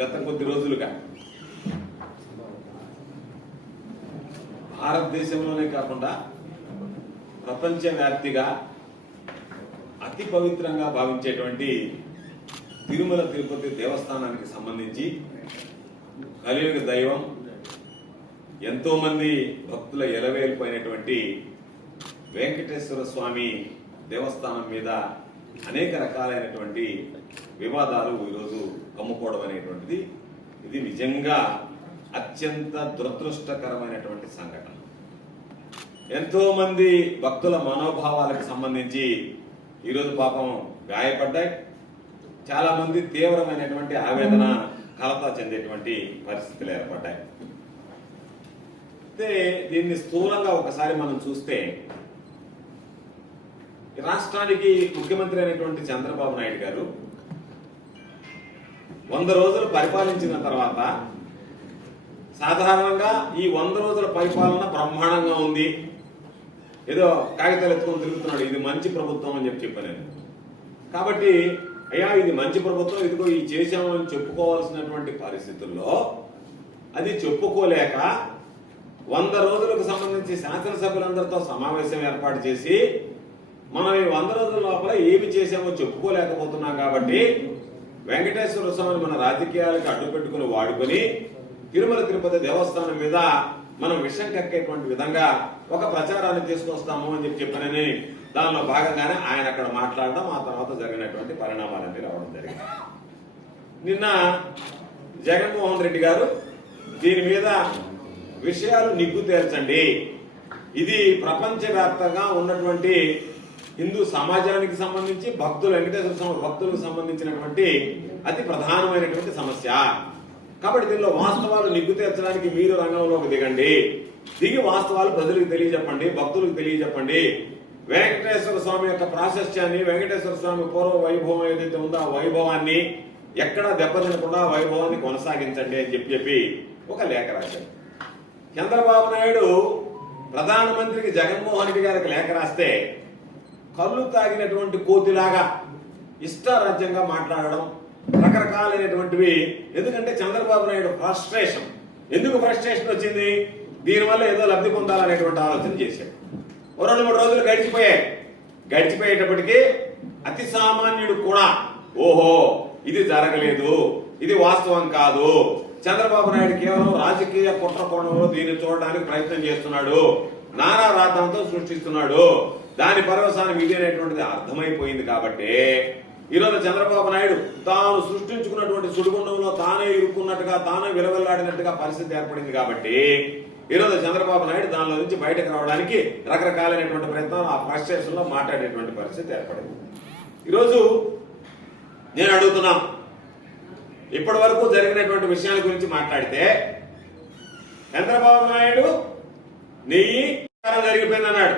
గత కొద్ది రోజులుగా భారతదేశంలోనే కాకుండా ప్రపంచవ్యాప్తిగా అతి పవిత్రంగా భావించేటువంటి తిరుమల తిరుపతి దేవస్థానానికి సంబంధించి కలియుగ దైవం ఎంతో మంది భక్తుల ఎలవేలిపోయినటువంటి వెంకటేశ్వర స్వామి దేవస్థానం మీద అనేక రకాలైనటువంటి వివాదాలు ఈరోజు కమ్ముకోవడం అనేటువంటిది ఇది నిజంగా అత్యంత దురదృష్టకరమైనటువంటి సంఘటన. ఎంతో మంది భక్తుల మనోభావాలకు సంబంధించి ఈరోజు పాపం గాయపడ్డాయి. చాలా మంది తీవ్రమైనటువంటి ఆవేదన కలత చెందేటువంటి పరిస్థితులు ఏర్పడ్డాయి. అయితే దీన్ని స్థూలంగా ఒకసారి మనం చూస్తే రాష్ట్రానికి ముఖ్యమంత్రి అయినటువంటి చంద్రబాబు నాయుడు గారు 100 రోజులు పరిపాలించిన తర్వాత సాధారణంగా ఈ 100 రోజుల పరిపాలన బ్రహ్మాండంగా ఉంది, ఏదో కాగితాలు ఎత్తుకొని తిరుగుతున్నాడు, ఇది మంచి ప్రభుత్వం అని చెప్పాను నేను. కాబట్టి అయ్యా ఇది మంచి ప్రభుత్వం, ఇదిగో ఈ చేశామని చెప్పుకోవాల్సినటువంటి పరిస్థితుల్లో అది చెప్పుకోలేక 100 రోజులకు సంబంధించి శాసనసభ్యులందరితో సమావేశం ఏర్పాటు చేసి మనం ఈ 100 రోజుల లోపల ఏమి చేశామో చెప్పుకోలేకపోతున్నాం. కాబట్టి వెంకటేశ్వర స్వామిని మన రాజకీయాలకు అడ్డు పెట్టుకుని వాడుకొని తిరుమల తిరుపతి దేవస్థానం మీద మనం విషం కక్కేటువంటి విధంగా ఒక ప్రచారాన్ని తీసుకొస్తాము అని చెప్పానని దానిలో భాగంగానే ఆయన అక్కడ మాట్లాడడం, ఆ తర్వాత జరిగినటువంటి పరిణామాలన్నీ రావడం జరిగింది. నిన్న జగన్మోహన్ రెడ్డి గారు దీని మీద విషయాలు నిగ్గు తేల్చండి, ఇది ప్రపంచవ్యాప్తంగా ఉన్నటువంటి హిందూ సమాజానికి సంబంధించి భక్తులు వెంకటేశ్వర స్వామి భక్తులకు సంబంధించినటువంటి అతి ప్రధానమైనటువంటి సమస్య. కాబట్టి దీనిలో వాస్తవాలు నిగ్గు తీర్చడానికి మీరు రంగంలోకి దిగండి, దిగి వాస్తవాలు ప్రజలకు తెలియజెప్పండి, భక్తులకు తెలియజెప్పండి. వెంకటేశ్వర స్వామి యొక్క ప్రాశస్త్యాన్ని, వెంకటేశ్వర స్వామి పూర్వ వైభవం ఏదైతే ఉందో ఆ వైభవాన్ని ఎక్కడా దెబ్బతినకుండా వైభవాన్ని కొనసాగించండి అని చెప్పి ఒక లేఖ రాశారు. చంద్రబాబు నాయుడు ప్రధానమంత్రికి జగన్మోహన్ రెడ్డి గారికి లేఖ రాస్తే కళ్ళు తాగినటువంటి కోతిలాగా ఇష్టారాజ్యంగా మాట్లాడడం, రకరకాలైనటువంటివి. ఎందుకంటే చంద్రబాబు నాయుడు ఫ్రస్ట్రేషన్, ఎందుకు ఫ్రస్ట్రేషన్ వచ్చింది, దీనివల్ల ఏదో లబ్ధి పొందాలనేటువంటి ఆలోచన చేశాడు. 2-3 రోజులు గడిచిపోయేటప్పటికీ అతి సామాన్యుడు కూడా ఓహో ఇది జరగలేదు, ఇది వాస్తవం కాదు, చంద్రబాబు నాయుడు కేవలం రాజకీయ కుట్ర కోణంలో దీన్ని చూడడానికి ప్రయత్నం చేస్తున్నాడు, నానా రాతంతో సృష్టిస్తున్నాడు, దాని పర్వసానం ఇది అనేటువంటిది అర్థమైపోయింది. కాబట్టి ఈరోజు చంద్రబాబు నాయుడు తాను సృష్టించుకున్నటువంటి సుడిగుండంలో తానే ఇరుక్కున్నట్టుగా, తానే విలవెల్లాడినట్టుగా పరిస్థితి ఏర్పడింది. కాబట్టి ఈరోజు చంద్రబాబు నాయుడు దానిలో నుంచి బయటకు రావడానికి రకరకాలైనటువంటి ప్రయత్నాలు, ఆ ఫ్రస్ట్రేషన్ లో మాట్లాడేటువంటి పరిస్థితి ఏర్పడింది. ఈరోజు నేను అడుగుతున్నా, ఇప్పటి వరకు జరిగినటువంటి విషయాల గురించి మాట్లాడితే చంద్రబాబు నాయుడు నెయ్యి జరిగిపోయిందన్నాడు,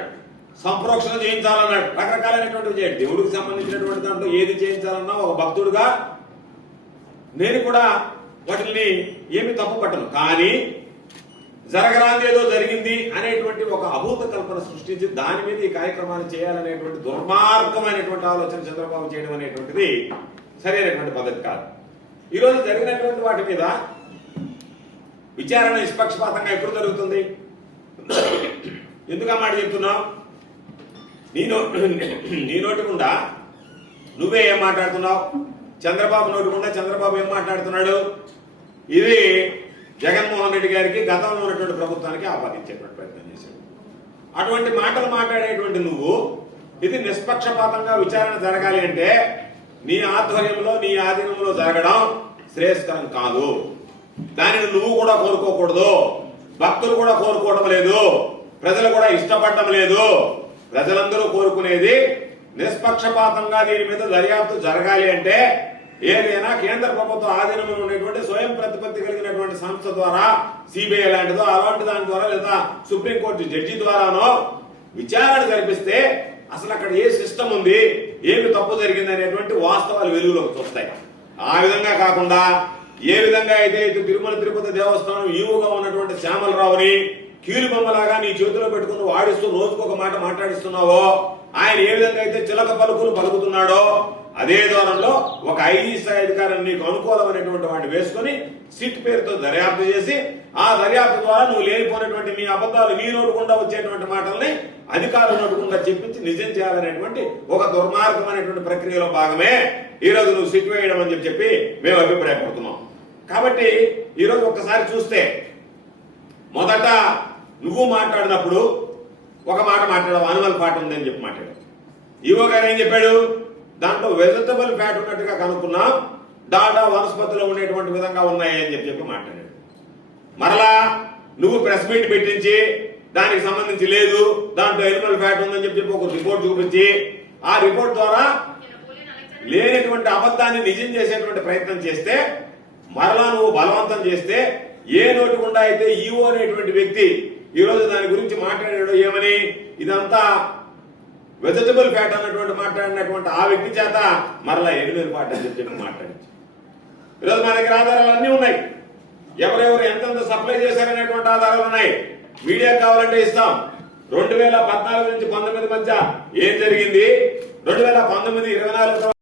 సంప్రోక్షణ చేయించాలన్నాడు, రకరకాలైనటువంటి చేయండి. దేవుడికి సంబంధించినటువంటి దాంట్లో ఏది చేయించాలన్నా ఒక భక్తుడుగా నేను కూడా వాటిని ఏమి తప్పు పట్టను. కానీ జరగరాంది ఏదో జరిగింది అనేటువంటి ఒక అభూత కల్పన సృష్టించి దాని మీద ఈ కార్యక్రమాన్ని చేయాలనేటువంటి దుర్మార్గమైనటువంటి ఆలోచన చంద్రబాబు చేయడం అనేటువంటిది సరైనటువంటి పద్ధతి కాదు. ఈరోజు జరిగినటువంటి వాటి మీద విచారణ నిష్పక్షపాతంగా ఎప్పుడు జరుగుతుంది? ఎందుకు మాట చెప్తున్నావు? నీ నోటి గుండా నువ్వే ఏం మాట్లాడుతున్నావు, చంద్రబాబు నోటి గుండా చంద్రబాబు ఏం మాట్లాడుతున్నాడు, ఇది జగన్మోహన్ రెడ్డి గారికి గతంలో ఉన్నటువంటి ప్రభుత్వానికి ఆపాదించేటువంటి ప్రయత్నం చేశాడు. అటువంటి మాటలు మాట్లాడేటువంటి నువ్వు ఇది నిష్పక్షపాతంగా విచారణ జరగాలి అంటే నీ ఆధ్వర్యంలో, నీ ఆధీనంలో జరగడం శ్రేయస్కరం కాదు. దానిని నువ్వు కూడా కోరుకోకూడదు, భక్తులు కూడా కోరుకోవడం లేదు, ప్రజలు కూడా ఇష్టపడడం లేదు. ప్రజలందరూ కోరుకునేది నిష్పక్షపాతంగా దీని మీద దర్యాప్తు జరగాలి అంటే ఏదైనా కేంద్ర ప్రభుత్వ ఆధీనంలో ఉండేటువంటి స్వయం ప్రతిపత్తి కలిగినటువంటి సంస్థ ద్వారా, సిబిఐ లాంటిదో అలాంటి దాని ద్వారా, లేదా సుప్రీంకోర్టు జడ్జి ద్వారానో విచారణ జరిపిస్తే అసలు అక్కడ ఏ సిస్టమ్ ఉంది, ఏమి తప్పు జరిగింది అనేటువంటి వాస్తవాలు వెలుగులోకి వస్తాయి. ఆ విధంగా కాకుండా ఏ విధంగా అయితే తిరుమల తిరుపతి దేవస్థానం ఈవుగా ఉన్నటువంటి శ్యామలరావుని కీలుబొమ్మలాగా నీ చేతిలో పెట్టుకుని వాడిస్తూ రోజుకొక మాట మాట్లాడిస్తున్నావో, ఆయన ఏ విధంగా అయితే చిలక పలుకులు పలుకుతున్నాడో, అదే దూరంలో ఒక ఐఏఎస్ అధికారిని నీకు అనుకూలమైనటువంటి వాడిని వేసుకొని సిట్ పేరుతో దర్యాప్తు చేసి ఆ దర్యాప్తు ద్వారా నువ్వు లేనిపోయినటువంటి మీ అబద్ధాలు నీ నోటుకుండా వచ్చేటువంటి మాటల్ని అధికారుల నోటుకుండా చెప్పించి నిజం చేయాలనేటువంటి ఒక దుర్మార్గమైనటువంటి ప్రక్రియలో భాగమే ఈరోజు నువ్వు సిట్ వేయడం అని చెప్పి మేము అభిప్రాయపడుతున్నాం. కాబట్టి ఈరోజు ఒక్కసారి చూస్తే మొదట నువ్వు మాట్లాడినప్పుడు ఒక మాట మాట్లాడావు, అనిమల్ ఫ్యాట్ ఉందని చెప్పి మాట్లాడావు. ఈవో గారు ఏం చెప్పాడు, దాంట్లో వెజిటబుల్ ఫ్యాట్ ఉన్నట్టుగా కనుక్కున్నాం, డాటా వనస్పతిలో ఉండేటువంటి విధంగా ఉన్నాయి అని చెప్పి మాట్లాడాడు. మరలా నువ్వు ప్రెస్ మీట్ పెట్టించి దానికి సంబంధించి లేదు, దాంట్లో ఎనిమల్ ఫ్యాట్ ఉందని చెప్పి ఒక రిపోర్ట్ చూపించి ఆ రిపోర్ట్ ద్వారా లేనటువంటి అబద్ధాన్ని నిజం చేసేటువంటి ప్రయత్నం చేస్తే, మరలా నువ్వు బలవంతం చేస్తే, ఏ నోటికుండా అయితే ఈవో అనేటువంటి వ్యక్తి ఈరోజు దాని గురించి మాట్లాడాడు ఏమని, ఇదంతా వెజిటబుల్ ఫ్యాట్ అన్నటువంటి మాట్లాడినటువంటి ఆ వ్యక్తి చేత మరలా ఎనిమల్ ఫ్యాట్ అని చెప్పి మాట్లాడించి, ఈరోజు మా దగ్గర ఆధారాలు అన్నీ ఉన్నాయి. ఎవరెవరు ఎంతెంత సప్లై చేశారనేటువంటి ఆధారాలు ఉన్నాయి. మీడియా కావాలంటే ఇస్తాం. 2014 నుంచి 19 మధ్య ఏం జరిగింది, 2019, 24